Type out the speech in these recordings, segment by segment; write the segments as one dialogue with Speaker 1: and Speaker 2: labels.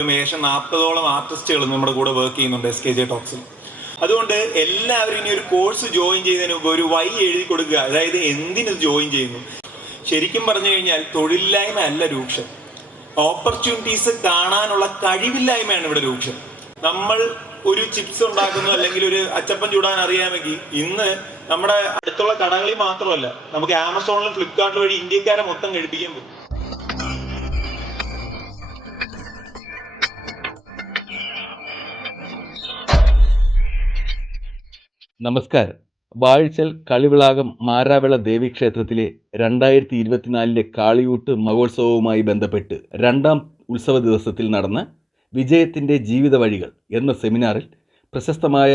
Speaker 1: ഏകദേശം നാൽപ്പതോളം ആർട്ടിസ്റ്റുകൾ നമ്മുടെ കൂടെ വർക്ക് ചെയ്യുന്നുണ്ട് എസ് കെ ജെ ടോക്സിൽ അതുകൊണ്ട് എല്ലാവരും ഇനി ഒരു കോഴ്സ് ജോയിൻ ചെയ്യുന്നതിന് മുമ്പ് ഒരു വൈ എഴുതി കൊടുക്കുക. അതായത് എന്തിന് ജോയിൻ ചെയ്യുന്നു? ശരിക്കും പറഞ്ഞു കഴിഞ്ഞാൽ തൊഴിലില്ലായ്മ അല്ല രൂക്ഷം. ഓപ്പർച്യൂണിറ്റീസ് കാണാനുള്ള കഴിവില്ലായ്മയാണ് ഇവിടെ രൂക്ഷം. നമ്മൾ ഒരു ചിപ്സ് ഉണ്ടാക്കുന്നു അല്ലെങ്കിൽ ഒരു അച്ചപ്പം ചൂടാൻ അറിയാമെങ്കിൽ ഇന്ന് നമ്മുടെ അടുത്തുള്ള കടകളിൽ മാത്രമല്ല നമുക്ക് ആമസോണിലും ഫ്ലിപ്കാർട്ടിലും വഴി ഇന്ത്യക്കാരെ മൊത്തം കഴിപ്പിക്കാൻ പറ്റും.
Speaker 2: നമസ്കാരം. വാഴ്ചൽ കളിവിളാകം മാരാവിള ദേവീക്ഷേത്രത്തിലെ രണ്ടായിരത്തി ഇരുപത്തിനാലിലെ കാളിയൂട്ട് മഹോത്സവവുമായി ബന്ധപ്പെട്ട് രണ്ടാം ഉത്സവ ദിവസത്തിൽ നടന്ന വിജയത്തിന്റെ ജീവിത വഴികൾ എന്ന സെമിനാറിൽ പ്രശസ്തമായ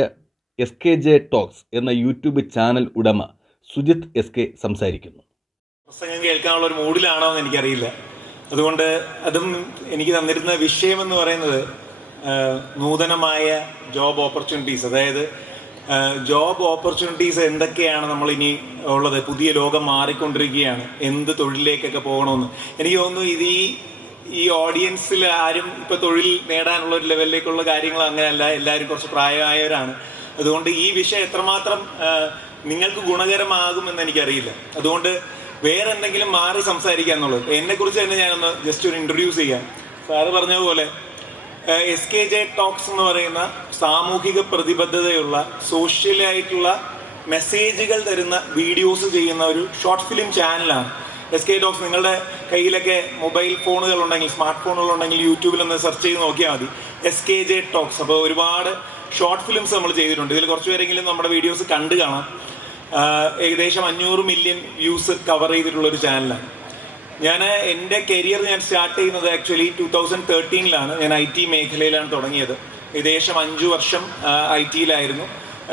Speaker 2: എസ് കെ ജെ ടോക്സ് എന്ന യൂട്യൂബ് ചാനൽ ഉടമ സുജിത് എസ് കെ സംസാരിക്കുന്നു.
Speaker 1: പ്രസംഗം കേൾക്കാനുള്ള ഒരു മൂഡിലാണോ എന്ന് എനിക്കറിയില്ല. അതുകൊണ്ട് അതും എനിക്ക് തന്നിരുന്ന വിഷയം എന്ന് പറയുന്നത് നൂതനമായ ജോബ് ഓപ്പർച്യൂണിറ്റീസ്. അതായത് ജോബ് ഓപ്പർച്യൂണിറ്റീസ് എന്തൊക്കെയാണ് നമ്മൾ ഇനി ഉള്ളത്? പുതിയ ലോകം മാറിക്കൊണ്ടിരിക്കുകയാണ്. എന്ത് തൊഴിലിലേക്കൊക്കെ പോകണമെന്ന്. എനിക്ക് തോന്നുന്നു ഇത് ഈ ഈ ഓഡിയൻസിൽ ആരും ഇപ്പൊ തൊഴിൽ നേടാനുള്ള ഒരു ലെവലിലേക്കുള്ള കാര്യങ്ങൾ അങ്ങനെയല്ല. എല്ലാവരും കുറച്ച് പ്രായമായവരാണ്. അതുകൊണ്ട് ഈ വിഷയം എത്രമാത്രം നിങ്ങൾക്ക് ഗുണകരമാകുമെന്ന് എനിക്കറിയില്ല. അതുകൊണ്ട് വേറെ എന്തെങ്കിലും മാറി സംസാരിക്കുക എന്നുള്ളത് എന്നെ കുറിച്ച് തന്നെ ഞാനൊന്ന് ജസ്റ്റ് ഒരു ഇൻട്രൊഡ്യൂസ് ചെയ്യാം. സാറ് പറഞ്ഞ പോലെ എസ് കെ ജെ ടോക്സ് എന്ന് പറയുന്ന സാമൂഹിക പ്രതിബദ്ധതയുള്ള സോഷ്യലായിട്ടുള്ള മെസ്സേജുകൾ തരുന്ന വീഡിയോസ് ചെയ്യുന്ന ഒരു ഷോർട്ട് ഫിലിം ചാനലാണ് എസ് കെ ടോക്സ് നിങ്ങളുടെ കയ്യിലൊക്കെ മൊബൈൽ ഫോണുകൾ ഉണ്ടെങ്കിൽ സ്മാർട്ട് ഫോണുകൾ ഉണ്ടെങ്കിൽ യൂട്യൂബിൽ ഒന്ന് സെർച്ച് ചെയ്ത് നോക്കിയാൽ മതി. എസ് കെ ജെ ടോക്സ് അപ്പോൾ ഒരുപാട് ഷോർട്ട് ഫിലിംസ് നമ്മൾ ചെയ്തിട്ടുണ്ട്. ഇതിൽ കുറച്ച് പേരെങ്കിലും നമ്മുടെ വീഡിയോസ് കണ്ടു കാണാം. ഏകദേശം അഞ്ഞൂറ് മില്യൺ വ്യൂസ് കവർ ചെയ്തിട്ടുള്ള ഒരു ചാനലാണ് ഞാൻ എന്റെ കരിയർ ഞാൻ സ്റ്റാർട്ട് ചെയ്യുന്നത് ആക്ച്വലി ടൂ തൗസൻഡ് തേർട്ടീനിലാണ് ഞാൻ ഐ ടി മേഖലയിലാണ് തുടങ്ങിയത്. ഏകദേശം അഞ്ച് വർഷം ഐ ടിയിലായിരുന്നു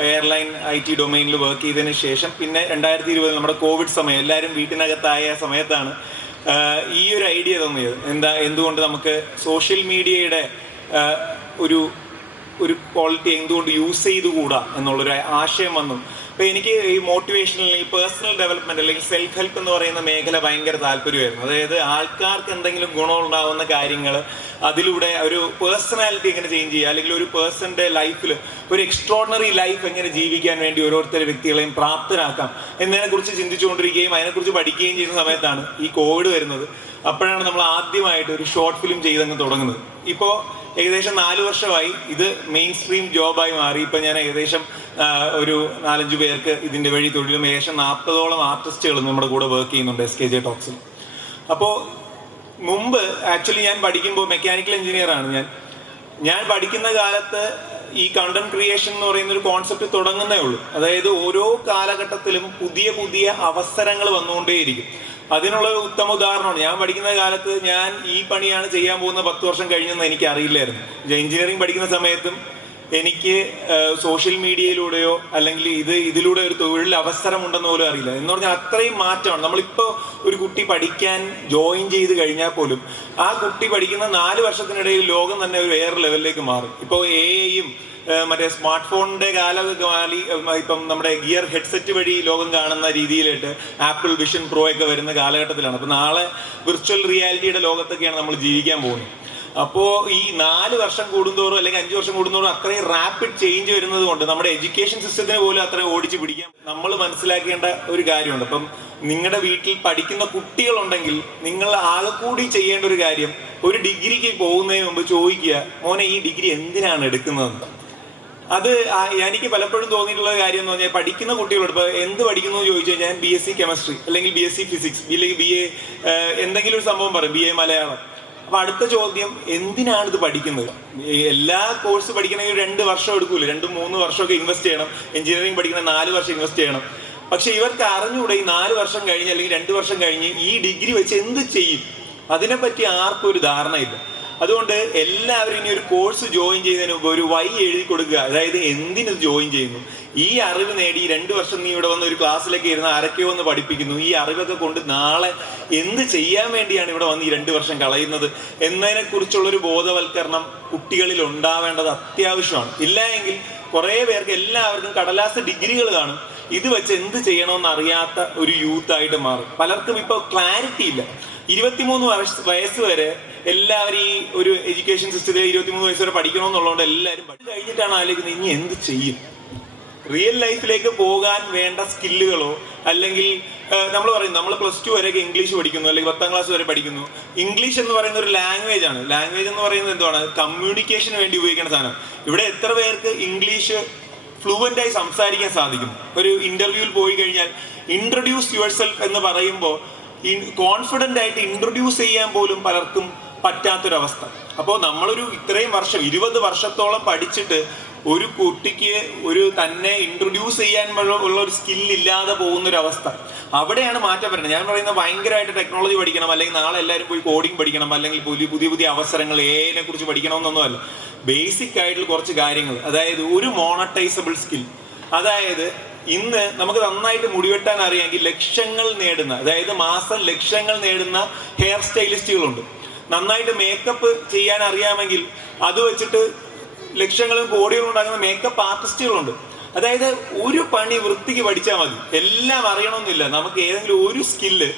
Speaker 1: എയർലൈൻ ഐ ടി ഡൊമൈനിൽ വർക്ക് ചെയ്തതിന് ശേഷം. പിന്നെ രണ്ടായിരത്തി ഇരുപതിൽ നമ്മുടെ കോവിഡ് സമയം എല്ലാവരും വീട്ടിനകത്തായ സമയത്താണ് ഈ ഒരു ഐഡിയ തോന്നിയത്. എന്താ എന്തുകൊണ്ട് നമുക്ക് സോഷ്യൽ മീഡിയയുടെ ഒരു ഒരു ക്വാളിറ്റി എന്തുകൊണ്ട് യൂസ് ചെയ്തുകൂടാ എന്നുള്ളൊരു ആശയം വന്നു. അപ്പൊ എനിക്ക് ഈ മോട്ടിവേഷനിൽ ഈ പേഴ്സണൽ ഡെവലപ്മെന്റ് അല്ലെങ്കിൽ സെൽഫ് ഹെൽപ്പ് എന്ന് പറയുന്ന മേഖല ഭയങ്കര താല്പര്യമായിരുന്നു. അതായത് ആൾക്കാർക്ക് എന്തെങ്കിലും ഗുണമുണ്ടാവുന്ന കാര്യങ്ങൾ അതിലൂടെ ഒരു പേഴ്സണാലിറ്റി എങ്ങനെ ചേഞ്ച് ചെയ്യുക അല്ലെങ്കിൽ ഒരു പേഴ്സന്റെ ലൈഫിൽ ഒരു എക്സ്ട്രോഡിനറി ലൈഫ് എങ്ങനെ ജീവിക്കാൻ വേണ്ടി ഓരോരുത്തർ വ്യക്തികളെയും പ്രാപ്തരാക്കാം എന്നതിനെക്കുറിച്ച് ചിന്തിച്ചുകൊണ്ടിരിക്കുകയും അതിനെക്കുറിച്ച് പഠിക്കുകയും ചെയ്യുന്ന സമയത്താണ് ഈ കോവിഡ് വരുന്നത്. അപ്പോഴാണ് നമ്മൾ ആദ്യമായിട്ട് ഒരു ഷോർട്ട് ഫിലിം ചെയ്തങ്ങ് തുടങ്ങുന്നത്. ഇപ്പോൾ ഏകദേശം നാല് വർഷമായി ഇത് മെയിൻ സ്ട്രീം ജോബായി മാറി. ഇപ്പം ഞാൻ ഏകദേശം ഒരു നാലഞ്ച് പേർക്ക് ഇതിന്റെ വഴി തൊഴിലും ഏകദേശം നാൽപ്പതോളം ആർട്ടിസ്റ്റുകൾ നമ്മുടെ കൂടെ വർക്ക് ചെയ്യുന്നുണ്ട് എസ് കെ ജെ ടോക്സിൽ അപ്പോൾ മുമ്പ് ആക്ച്വലി ഞാൻ പഠിക്കുമ്പോൾ മെക്കാനിക്കൽ എഞ്ചിനീയർ ആണ് ഞാൻ. ഞാൻ പഠിക്കുന്ന കാലത്ത് ഈ കണ്ടന്റ് ക്രിയേഷൻ എന്ന് പറയുന്ന ഒരു കോൺസെപ്റ്റ് തുടങ്ങുന്നേ ഉള്ളൂ. അതായത് ഓരോ കാലഘട്ടത്തിലും പുതിയ പുതിയ അവസരങ്ങൾ വന്നുകൊണ്ടേയിരിക്കും. അതിനുള്ള ഉത്തമ ഉദാഹരണമാണ്. ഞാൻ പഠിക്കുന്ന കാലത്ത് ഞാൻ ഈ പണിയാണ് ചെയ്യാൻ പോകുന്ന പത്ത് വർഷം കഴിഞ്ഞെന്ന് എനിക്ക് അറിയില്ലായിരുന്നു. എഞ്ചിനീയറിംഗ് പഠിക്കുന്ന സമയത്തും എനിക്ക് സോഷ്യൽ മീഡിയയിലൂടെയോ അല്ലെങ്കിൽ ഇത് ഇതിലൂടെ ഒരു തൊഴിൽ അവസരമുണ്ടെന്ന് പോലും അറിയില്ല. എന്ന് പറഞ്ഞാൽ അത്രയും മാറ്റമാണ്. നമ്മളിപ്പോൾ ഒരു കുട്ടി പഠിക്കാൻ ജോയിൻ ചെയ്ത് കഴിഞ്ഞാൽ പോലും ആ കുട്ടി പഠിക്കുന്ന നാല് വർഷത്തിനിടയിൽ ലോകം തന്നെ ഒരു വേറെ ലെവലിലേക്ക് മാറും. ഇപ്പോൾ എ ഐയും മറ്റേ സ്മാർട്ട് ഫോണിന്റെ കാലമൊക്കെ മാറി ഇപ്പം നമ്മുടെ ഗിയർ ഹെഡ്സെറ്റ് വഴി ലോകം കാണുന്ന രീതിയിലായിട്ട് ആപ്പിൾ വിഷൻ പ്രോ ഒക്കെ വരുന്ന കാലഘട്ടത്തിലാണ്. അപ്പൊ നാളെ വിർച്വൽ റിയാലിറ്റിയുടെ ലോകത്തൊക്കെയാണ് നമ്മൾ ജീവിക്കാൻ പോകുന്നത്. അപ്പോൾ ഈ നാല് വർഷം കൂടുന്തോറും അല്ലെങ്കിൽ അഞ്ച് വർഷം കൂടുന്തോറും അത്രയും റാപ്പിഡ് ചേഞ്ച് വരുന്നത് കൊണ്ട് നമ്മുടെ എഡ്യൂക്കേഷൻ സിസ്റ്റത്തിന് പോലും അത്രയും ഓടിച്ച് പിടിക്കാൻ നമ്മൾ മനസ്സിലാക്കേണ്ട ഒരു കാര്യമുണ്ട്. അപ്പം നിങ്ങളുടെ വീട്ടിൽ പഠിക്കുന്ന കുട്ടികളുണ്ടെങ്കിൽ നിങ്ങൾ ആകെ കൂടി ചെയ്യേണ്ട ഒരു കാര്യം ഒരു ഡിഗ്രിക്ക് പോകുന്നതിന് മുമ്പ് ചോദിക്കുക മോനെ ഈ ഡിഗ്രി എന്തിനാണ് എടുക്കുന്നതെന്ന്? അത് എനിക്ക് പലപ്പോഴും തോന്നിയിട്ടുള്ള കാര്യം എന്ന് പറഞ്ഞാൽ പഠിക്കുന്ന കുട്ടികളോട് ഇപ്പോൾ എന്ത് പഠിക്കുന്നു എന്ന് ചോദിച്ചു കഴിഞ്ഞാൽ ബി എസ് സി കെമിസ്ട്രി അല്ലെങ്കിൽ ബി എസ് സി ഫിസിക്സ് അല്ലെങ്കിൽ ബി എ എന്തെങ്കിലും ഒരു സംഭവം പറയും ബി എ മലയാളം. അപ്പൊ അടുത്ത ചോദ്യം എന്തിനാണ് ഇത് പഠിക്കുന്നത്? എല്ലാ കോഴ്സ് പഠിക്കണമെങ്കിൽ രണ്ട് വർഷം എടുക്കൂല? രണ്ട് മൂന്ന് വർഷമൊക്കെ ഇൻവെസ്റ്റ് ചെയ്യണം. എഞ്ചിനീയറിംഗ് പഠിക്കുന്ന നാല് വർഷം ഇൻവെസ്റ്റ് ചെയ്യണം. പക്ഷെ ഇവർക്ക് അറിഞ്ഞുകൂടെ ഈ നാല് വർഷം കഴിഞ്ഞ് അല്ലെങ്കിൽ രണ്ട് വർഷം കഴിഞ്ഞ് ഈ ഡിഗ്രി വെച്ച് എന്ത് ചെയ്യും? അതിനെപ്പറ്റി ആർക്കും ഒരു ധാരണയില്ല. അതുകൊണ്ട് എല്ലാവരും ഇനി ഒരു കോഴ്സ് ജോയിൻ ചെയ്യുന്നതിന് മുമ്പ് ഒരു വൈ എഴുതി കൊടുക്കുക. അതായത് എന്തിന് ജോയിൻ ചെയ്യുന്നു? ഈ അറിവ് നേടി രണ്ട് വർഷം നീ ഇവിടെ വന്ന് ഒരു ക്ലാസ്സിലേക്ക് ഇരുന്ന് ആരൊക്കെയോ ഒന്ന് പഠിപ്പിക്കുന്നു. ഈ അറിവൊക്കെ കൊണ്ട് നാളെ എന്ത് ചെയ്യാൻ വേണ്ടിയാണ് ഇവിടെ വന്ന് ഈ രണ്ട് വർഷം കളയുന്നത് എന്നതിനെ കുറിച്ചുള്ളൊരു ബോധവൽക്കരണം കുട്ടികളിൽ ഉണ്ടാവേണ്ടത് അത്യാവശ്യമാണ്. ഇല്ല എങ്കിൽ കുറേ പേർക്ക് എല്ലാവർക്കും കടലാസ ഡിഗ്രികൾ കാണും. ഇത് വെച്ച് എന്ത് ചെയ്യണമെന്ന് അറിയാത്ത ഒരു യൂത്ത് ആയിട്ട് മാറും. പലർക്കും ഇപ്പോൾ ക്ലാരിറ്റി ഇല്ല. ഇരുപത്തിമൂന്ന് വർഷ വയസ്സ് വരെ എല്ലാവരും ഈ ഒരു എഡ്യൂക്കേഷൻ സിസ്റ്റത്തിൽ ഇരുപത്തിമൂന്ന് വയസ്സ് വരെ പഠിക്കണമെന്നുള്ളതുകൊണ്ട് എല്ലാവരും പഠിച്ചു കഴിഞ്ഞിട്ടാണ് ആലോചിക്കുന്നത് ഇനി എന്ത് ചെയ്യും? റിയൽ ലൈഫിലേക്ക് പോകാൻ വേണ്ട സ്കില്ലുകളോ അല്ലെങ്കിൽ നമ്മൾ പറയും നമ്മൾ പ്ലസ് ടു വരെയൊക്കെ ഇംഗ്ലീഷ് പഠിക്കുന്നു അല്ലെങ്കിൽ പത്താം ക്ലാസ് വരെ പഠിക്കുന്നു. ഇംഗ്ലീഷ് എന്ന് പറയുന്ന ഒരു ലാംഗ്വേജ് ആണ്. ലാംഗ്വേജ് എന്ന് പറയുന്നത് എന്താണ് കമ്മ്യൂണിക്കേഷന് വേണ്ടി ഉപയോഗിക്കുന്ന സാധനം. ഇവിടെ എത്ര പേർക്ക് ഇംഗ്ലീഷ് ഫ്ലുവന്റ് ആയി സംസാരിക്കാൻ സാധിക്കും? ഒരു ഇന്റർവ്യൂവിൽ പോയി കഴിഞ്ഞാൽ ഇൻട്രൊഡ്യൂസ് യുവർ സെൽഫ് എന്ന് പറയുമ്പോൾ കോൺഫിഡന്റ് ആയിട്ട് ഇൻട്രൊഡ്യൂസ് ചെയ്യാൻ പോലും പലർക്കും പറ്റാത്തൊരവസ്ഥ. അപ്പോൾ നമ്മളൊരു ഇത്രയും വർഷം ഇരുപത് വർഷത്തോളം പഠിച്ചിട്ട് ഒരു കുട്ടിക്ക് ഒരു തന്നെ ഇൻട്രൊഡ്യൂസ് ചെയ്യാൻ ഉള്ള ഒരു സ്കിൽ ഇല്ലാതെ പോകുന്ന ഒരു അവസ്ഥ അവിടെയാണ് മാറ്റം വരുന്നത്. ഞാൻ പറയുന്നത് ഭയങ്കരമായിട്ട് ടെക്നോളജി പഠിക്കണം അല്ലെങ്കിൽ നാളെ എല്ലാവരും പോയി കോഡിംഗ് പഠിക്കണം അല്ലെങ്കിൽ പുതിയ പുതിയ പുതിയ അവസരങ്ങൾ എനെ കുറിച്ച് പഠിക്കണമെന്നൊന്നുമല്ല ബേസിക് ആയിട്ടുള്ള കുറച്ച് കാര്യങ്ങൾ. അതായത് ഒരു മോണറ്റൈസബിൾ സ്കിൽ അതായത് ഇന്ന് നമുക്ക് നന്നായിട്ട് മുടിവെട്ടാൻ അറിയാമെങ്കിൽ ലക്ഷങ്ങൾ നേടുന്ന അതായത് മാസം ലക്ഷങ്ങൾ നേടുന്ന ഹെയർ സ്റ്റൈലിസ്റ്റുകളുണ്ട് നന്നായിട്ട് മേക്കപ്പ് ചെയ്യാൻ അറിയാമെങ്കിൽ അത് വെച്ചിട്ട് ലക്ഷങ്ങളും കോടികളും ഉണ്ടാകുന്ന മേക്കപ്പ് ആർട്ടിസ്റ്റുകളുണ്ട് അതായത് ഒരു പണി വൃത്തിക്ക് പഠിച്ചാൽ മതി. എല്ലാം അറിയണമെന്നില്ല. നമുക്ക് ഏതെങ്കിലും ഒരു സ്കില്ല്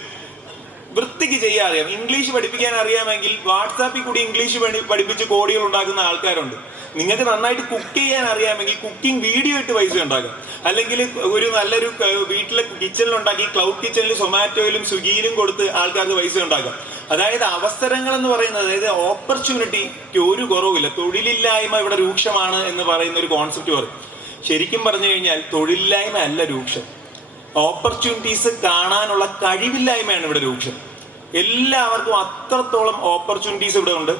Speaker 1: വൃത്തിക്ക് ചെയ്യാൻ അറിയാം. ഇംഗ്ലീഷ് പഠിപ്പിക്കാൻ അറിയാമെങ്കിൽ വാട്സാപ്പിൽ കൂടി ഇംഗ്ലീഷ് പഠിപ്പിച്ച് കോടികൾ ഉണ്ടാക്കുന്ന ആൾക്കാരുണ്ട്. നിങ്ങൾക്ക് നന്നായിട്ട് കുക്ക് ചെയ്യാൻ അറിയാമെങ്കിൽ കുക്കിംഗ് വീഡിയോ ഇട്ട് പൈസ ഉണ്ടാക്കാം. അല്ലെങ്കിൽ ഒരു നല്ലൊരു വീട്ടിലെ കിച്ചണിൽ ഉണ്ടാക്കി ക്ലൗഡ് കിച്ചണിൽ സൊമാറ്റോയിലും സ്വിഗ്ഗിയിലും കൊടുത്ത് ആൾക്കാർക്ക് പൈസ ഉണ്ടാക്കാം. അതായത് അവസരങ്ങൾ എന്ന് പറയുന്നത് അതായത് ഓപ്പർച്യൂണിറ്റിക്ക് ഒരു കുറവില്ല തൊഴിലില്ലായ്മ ഇവിടെ രൂക്ഷമാണ് എന്ന് പറയുന്ന ഒരു കോൺസെപ്റ്റ് പറയും ശരിക്കും പറഞ്ഞു കഴിഞ്ഞാൽ തൊഴിലില്ലായ്മ അല്ല രൂക്ഷം. ഓപ്പർച്യൂണിറ്റീസ് കാണാനുള്ള കഴിവില്ലായ്മയാണ് ഇവിടെ രൂക്ഷം. എല്ലാവർക്കും അത്രത്തോളം ഓപ്പർച്യൂണിറ്റീസ് ഇവിടെ ഉണ്ട്.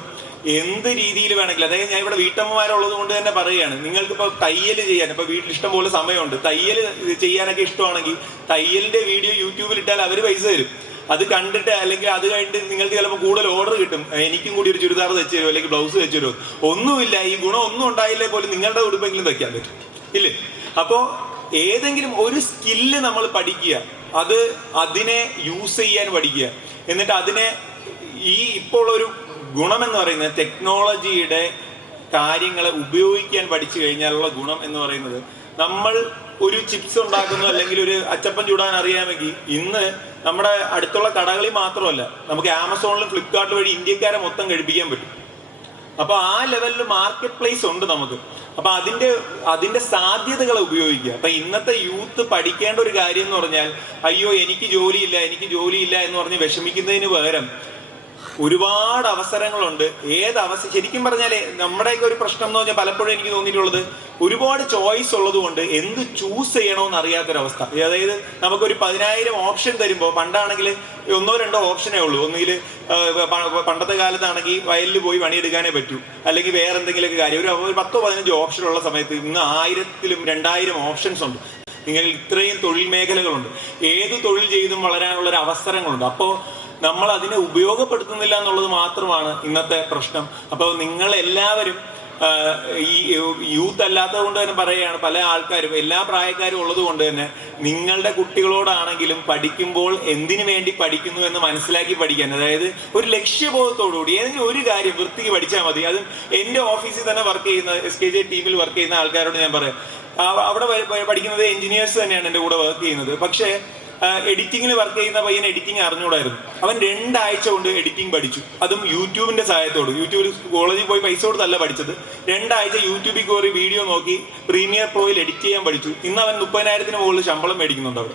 Speaker 1: എന്ത് രീതിയിൽ വേണമെങ്കിലും. അതായത് ഞാൻ ഇവിടെ വീട്ടമ്മമാരുള്ളത് കൊണ്ട് തന്നെ പറയുകയാണ്. നിങ്ങൾക്ക് ഇപ്പൊ തയ്യൽ ചെയ്യാൻ ഇപ്പോൾ വീട്ടിൽ ഇഷ്ടം പോലെ സമയമുണ്ട്. തയ്യൽ ചെയ്യാനൊക്കെ ഇഷ്ടമാണെങ്കിൽ തയ്യലിന്റെ വീഡിയോ യൂട്യൂബിൽ ഇട്ടാൽ അവർ പൈസ തരും. അത് കണ്ടിട്ട് അല്ലെങ്കിൽ അത് കഴിഞ്ഞിട്ട് നിങ്ങൾക്ക് ചിലപ്പോൾ കൂടുതൽ ഓർഡർ കിട്ടും. എനിക്കും കൂടി ഒരു ചുരിദാർ തെച്ച് തരുമോ? അല്ലെങ്കിൽ ബ്ലൗസ് തെച്ച് തരുമോ? ഒന്നുമില്ല. ഈ ഗുണം ഒന്നും ഉണ്ടായില്ലേ പോലും നിങ്ങളുടെ ഉടുപ്പെങ്കിലും തയ്ക്കാൻ പറ്റും. ഇല്ലേ? അപ്പോ ഏതെങ്കിലും ഒരു സ്കില്ല് നമ്മൾ പഠിക്കുക. അത് അതിനെ യൂസ് ചെയ്യാൻ പഠിക്കുക. എന്നിട്ട് അതിനെ ഈ ഇപ്പോൾ ഒരു ഗുണം എന്ന് പറയുന്നത് ടെക്നോളജിയുടെ കാര്യങ്ങളെ ഉപയോഗിക്കാൻ പഠിച്ചു കഴിഞ്ഞാലുള്ള ഗുണം എന്ന് പറയുന്നത് നമ്മൾ ഒരു ചിപ്സ് ഉണ്ടാക്കുന്നു അല്ലെങ്കിൽ ഒരു അച്ചപ്പൻ ചൂടാൻ അറിയാമെങ്കിൽ ഇന്ന് നമ്മുടെ അടുത്തുള്ള കടകളിൽ മാത്രമല്ല നമുക്ക് ആമസോണിലും ഫ്ലിപ്കാർട്ടിലും വഴി ഇന്ത്യക്കാരെ മൊത്തം കഴിപ്പിക്കാൻ പറ്റും. അപ്പൊ ആ ലെവലിൽ മാർക്കറ്റ് പ്ലേസ് ഉണ്ട് നമുക്ക്. അപ്പൊ അതിന്റെ അതിന്റെ സാധ്യതകളെ ഉപയോഗിക്കുക. അപ്പൊ ഇന്നത്തെ യൂത്ത് പഠിക്കേണ്ട ഒരു കാര്യം എന്ന് പറഞ്ഞാൽ അയ്യോ എനിക്ക് ജോലിയില്ല എനിക്ക് ജോലിയില്ല എന്ന് പറഞ്ഞ് വിഷമിക്കുന്നതിന് പകരം ഒരുപാട് അവസരങ്ങളുണ്ട്. ഏത് അവസരം ശരിക്കും പറഞ്ഞാൽ നമ്മുടെയൊക്കെ ഒരു പ്രശ്നം എന്ന് പറഞ്ഞാൽ പലപ്പോഴും എനിക്ക് തോന്നിയിട്ടുള്ളത് ഒരുപാട് ചോയ്സ് ഉള്ളത് കൊണ്ട് എന്ത് ചൂസ് ചെയ്യണമെന്ന് അറിയാത്തൊരവസ്ഥ. അതായത് നമുക്കൊരു പതിനായിരം ഓപ്ഷൻ തരുമ്പോൾ പണ്ടാണെങ്കിൽ ഒന്നോ രണ്ടോ ഓപ്ഷനേ ഉള്ളൂ. ഒന്നുകിൽ പണ്ടത്തെ കാലത്താണെങ്കിൽ വയലിൽ പോയി പണിയെടുക്കാനേ പറ്റൂ. അല്ലെങ്കിൽ വേറെ എന്തെങ്കിലുമൊക്കെ കാര്യം. ഒരു പത്തോ പതിനഞ്ചോ ഓപ്ഷൻ ഉള്ള സമയത്ത് ഇന്ന് ആയിരത്തിലും രണ്ടായിരം ഓപ്ഷൻസ് ഉണ്ട്. നിങ്ങൾ ഇത്രയും തൊഴിൽ മേഖലകളുണ്ട്. ഏത് തൊഴിൽ ചെയ്തും വളരാനുള്ള ഒരു അവസരങ്ങളുണ്ട് അപ്പോൾ നമ്മൾ അതിനെ ഉപയോഗപ്പെടുത്തുന്നില്ല എന്നുള്ളത് മാത്രമാണ് ഇന്നത്തെ പ്രശ്നം. അപ്പോൾ നിങ്ങൾ എല്ലാവരും ഈ യൂത്ത് അല്ലാത്തത് കൊണ്ട് തന്നെ പറയുകയാണ് പല ആൾക്കാരും എല്ലാ പ്രായക്കാരും ഉള്ളത് കൊണ്ട് തന്നെ നിങ്ങളുടെ കുട്ടികളോടാണെങ്കിലും പഠിക്കുമ്പോൾ എന്തിനു വേണ്ടി പഠിക്കുന്നു എന്ന് മനസ്സിലാക്കി പഠിക്കാൻ. അതായത് ഒരു ലക്ഷ്യബോധത്തോടുകൂടി ഏതെങ്കിലും ഒരു കാര്യം വൃത്തിക്ക് പഠിച്ചാൽ മതി. അത് എന്റെ ഓഫീസിൽ തന്നെ വർക്ക് ചെയ്യുന്ന എസ് കെ ജെ ടീമിൽ വർക്ക് ചെയ്യുന്ന ആൾക്കാരോട് ഞാൻ പറയാം. അവിടെ പഠിക്കുന്നത് എഞ്ചിനീയേഴ്സ് തന്നെയാണ് എന്റെ കൂടെ വർക്ക് ചെയ്യുന്നത്. പക്ഷേ എഡിറ്റിങ്ങിൽ വർക്ക് ചെയ്യുന്ന പയ്യൻ എഡിറ്റിംഗ് അറിഞ്ഞൂടായിരുന്നു. അവൻ രണ്ടാഴ്ച കൊണ്ട് എഡിറ്റിംഗ് പഠിച്ചു. അതും യൂട്യൂബിന്റെ സഹായത്തോട്. യൂട്യൂബിൽ കോളേജിൽ പോയി പൈസ കൊടുത്തല്ല പഠിച്ചത്. രണ്ടാഴ്ച യൂട്യൂബിൽ കയറി വീഡിയോ നോക്കി പ്രീമിയർ പ്രോയിൽ എഡിറ്റ് ചെയ്യാൻ പഠിച്ചു. ഇന്ന് അവൻ മുപ്പതിനായിരത്തിന് മുകളിൽ ശമ്പളം മേടിക്കുന്നുണ്ട് അവിടെ.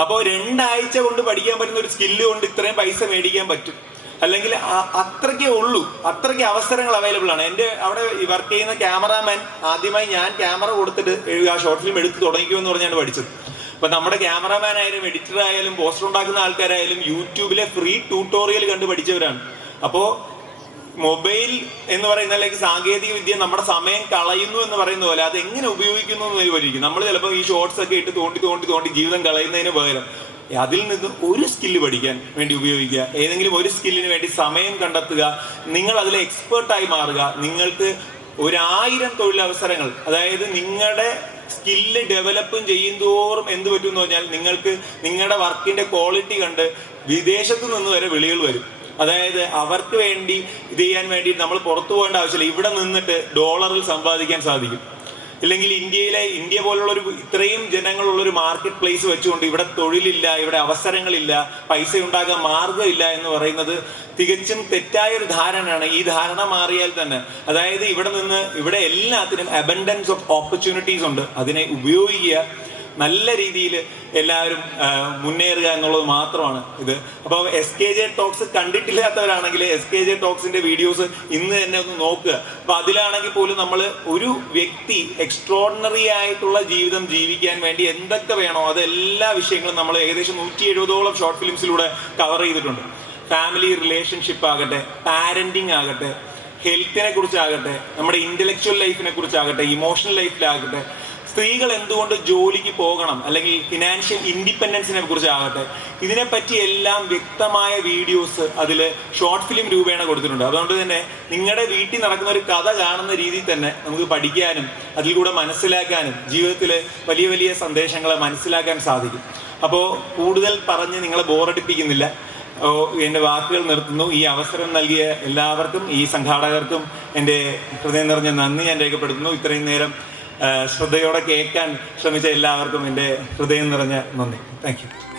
Speaker 1: അപ്പോൾ രണ്ടാഴ്ച കൊണ്ട് പഠിക്കാൻ പറ്റുന്ന ഒരു സ്കില്ല് കൊണ്ട് ഇത്രയും പൈസ മേടിക്കാൻ പറ്റും. അല്ലെങ്കിൽ അത്രയ്ക്കേ ഉള്ളൂ. അത്രയ്ക്ക് അവസരങ്ങൾ അവൈലബിൾ ആണ്. എന്റെ അവിടെ വർക്ക് ചെയ്യുന്ന ക്യാമറാമാൻ ആദ്യമായി ഞാൻ ക്യാമറ കൊടുത്തിട്ട് ആ ഷോർട്ട് ഫിലിം എടുത്ത് തുടങ്ങിക്കുമെന്ന് പറഞ്ഞാണ് പഠിച്ചത്. അപ്പൊ നമ്മുടെ ക്യാമറാമാൻ ആയാലും എഡിറ്റർ ആയാലും പോസ്റ്റർ ഉണ്ടാക്കുന്ന ആൾക്കാരായാലും യൂട്യൂബിലെ ഫ്രീ ട്യൂട്ടോറിയൽ കണ്ട് പഠിച്ചവരാണ്. അപ്പോ മൊബൈൽ എന്ന് പറയുന്ന അല്ലെങ്കിൽ സാങ്കേതിക വിദ്യ നമ്മുടെ സമയം കളയുന്നു എന്ന് പറയുന്ന പോലെ അത് എങ്ങനെ ഉപയോഗിക്കുന്നു എന്ന് വരിക്കും നമ്മൾ ചിലപ്പോൾ ഈ ഷോർട്സ് ഒക്കെ ഇട്ട് തോണ്ടി തോണ്ടി തോണ്ടി ജീവിതം കളയുന്നതിന് പകരം അതിൽ നിന്ന് ഒരു സ്കില്ല് പഠിക്കാൻ വേണ്ടി ഉപയോഗിക്കുക. ഏതെങ്കിലും ഒരു സ്കില്ലിന് വേണ്ടി സമയം കണ്ടെത്തുക. നിങ്ങൾ അതിലെ എക്സ്പേർട്ടായി മാറുക. നിങ്ങൾക്ക് ഒരായിരം തൊഴിലവസരങ്ങൾ. അതായത് നിങ്ങളുടെ സ്കില്ല് ഡെവലപ്പും ചെയ്യുന്തോറും എന്ത് പറ്റുമെന്ന് പറഞ്ഞാൽ നിങ്ങൾക്ക് നിങ്ങളുടെ വർക്കിന്റെ ക്വാളിറ്റി കണ്ട് വിദേശത്ത് നിന്ന് വരെ വിളികൾ വരും. അതായത് അവർക്ക് വേണ്ടി ഇത് ചെയ്യാൻ വേണ്ടി നമ്മൾ പുറത്തു പോകേണ്ട ആവശ്യമില്ല. ഇവിടെ നിന്നിട്ട് ഡോളറിൽ സമ്പാദിക്കാൻ സാധിക്കും. ഇല്ലെങ്കിൽ ഇന്ത്യയിലെ ഇന്ത്യ പോലുള്ള ഒരു ഇത്രയും ജനങ്ങളുള്ള ഒരു മാർക്കറ്റ് പ്ലേസ് വെച്ചുകൊണ്ട് ഇവിടെ തൊഴിലില്ല ഇവിടെ അവസരങ്ങളില്ല പൈസ ഉണ്ടാകാൻ മാർഗമില്ല എന്ന് പറയുന്നത് തികച്ചും തെറ്റായ ഒരു ധാരണയാണ്. ഈ ധാരണ മാറിയാൽ തന്നെ അതായത് ഇവിടെ നിന്ന് ഇവിടെ എല്ലാത്തിനും അബൻഡൻസ് ഓഫ് ഓപ്പർച്യൂണിറ്റീസ് ഉണ്ട്. അതിനെ ഉപയോഗിക്കുക നല്ല രീതിയിൽ എല്ലാവരും മുന്നേറുക എന്നുള്ളത് മാത്രമാണ് ഇത്. അപ്പോൾ എസ് കെ ജെ ടോക്സ് കണ്ടിട്ടില്ലാത്തവരാണെങ്കിൽ എസ് കെ ജെ ടോക്സിന്റെ വീഡിയോസ് ഇന്ന് തന്നെ ഒന്ന് നോക്കുക. അപ്പൊ അതിലാണെങ്കിൽ പോലും നമ്മൾ ഒരു വ്യക്തി എക്സ്ട്രോഡിനറി ആയിട്ടുള്ള ജീവിതം ജീവിക്കാൻ വേണ്ടി എന്തൊക്കെ വേണോ അതെല്ലാ വിഷയങ്ങളും നമ്മൾ ഏകദേശം നൂറ്റി എഴുപതോളം ഷോർട്ട് ഫിലിംസിലൂടെ കവർ ചെയ്തിട്ടുണ്ട്. ഫാമിലി റിലേഷൻഷിപ്പ് ആകട്ടെ പാരന്റിങ് ആകട്ടെ ഹെൽത്തിനെ കുറിച്ചാകട്ടെ നമ്മുടെ ഇന്റലക്ച്വൽ ലൈഫിനെ കുറിച്ചാകട്ടെ ഇമോഷണൽ ലൈഫിലാകട്ടെ സ്ത്രീകൾ എന്തുകൊണ്ട് ജോലിക്ക് പോകണം? അല്ലെങ്കിൽ ഫിനാൻഷ്യൽ ഇൻഡിപെൻഡൻസിനെ കുറിച്ചാകട്ടെ ഇതിനെപ്പറ്റി എല്ലാം വ്യക്തമായ വീഡിയോസ് അതിൽ ഷോർട്ട് ഫിലിം രൂപേണ കൊടുത്തിട്ടുണ്ട്. അതുകൊണ്ട് തന്നെ നിങ്ങളുടെ വീട്ടിൽ നടക്കുന്ന ഒരു കഥ കാണുന്ന രീതിയിൽ തന്നെ നമുക്ക് പഠിക്കാനും അതിൽ കൂടെ മനസ്സിലാക്കാനും ജീവിതത്തിൽ വലിയ വലിയ സന്ദേശങ്ങളെ മനസ്സിലാക്കാൻ സാധിക്കും. അപ്പോൾ കൂടുതൽ പറഞ്ഞ് നിങ്ങളെ ബോറടിപ്പിക്കുന്നില്ല എന്റെ വാക്കുകൾ നിർത്തുന്നു. ഈ അവസരം നൽകിയ എല്ലാവർക്കും ഈ സംഘാടകർക്കും എന്റെ ഹൃദയം നിറഞ്ഞ നന്ദി ഞാൻ രേഖപ്പെടുത്തുന്നു. ഇത്രയും നേരം ശ്രദ്ധയോടെ കേൾക്കാൻ ശ്രമിച്ച എല്ലാവർക്കും എന്റെ ഹൃദയം നിറഞ്ഞ നന്ദി. താങ്ക്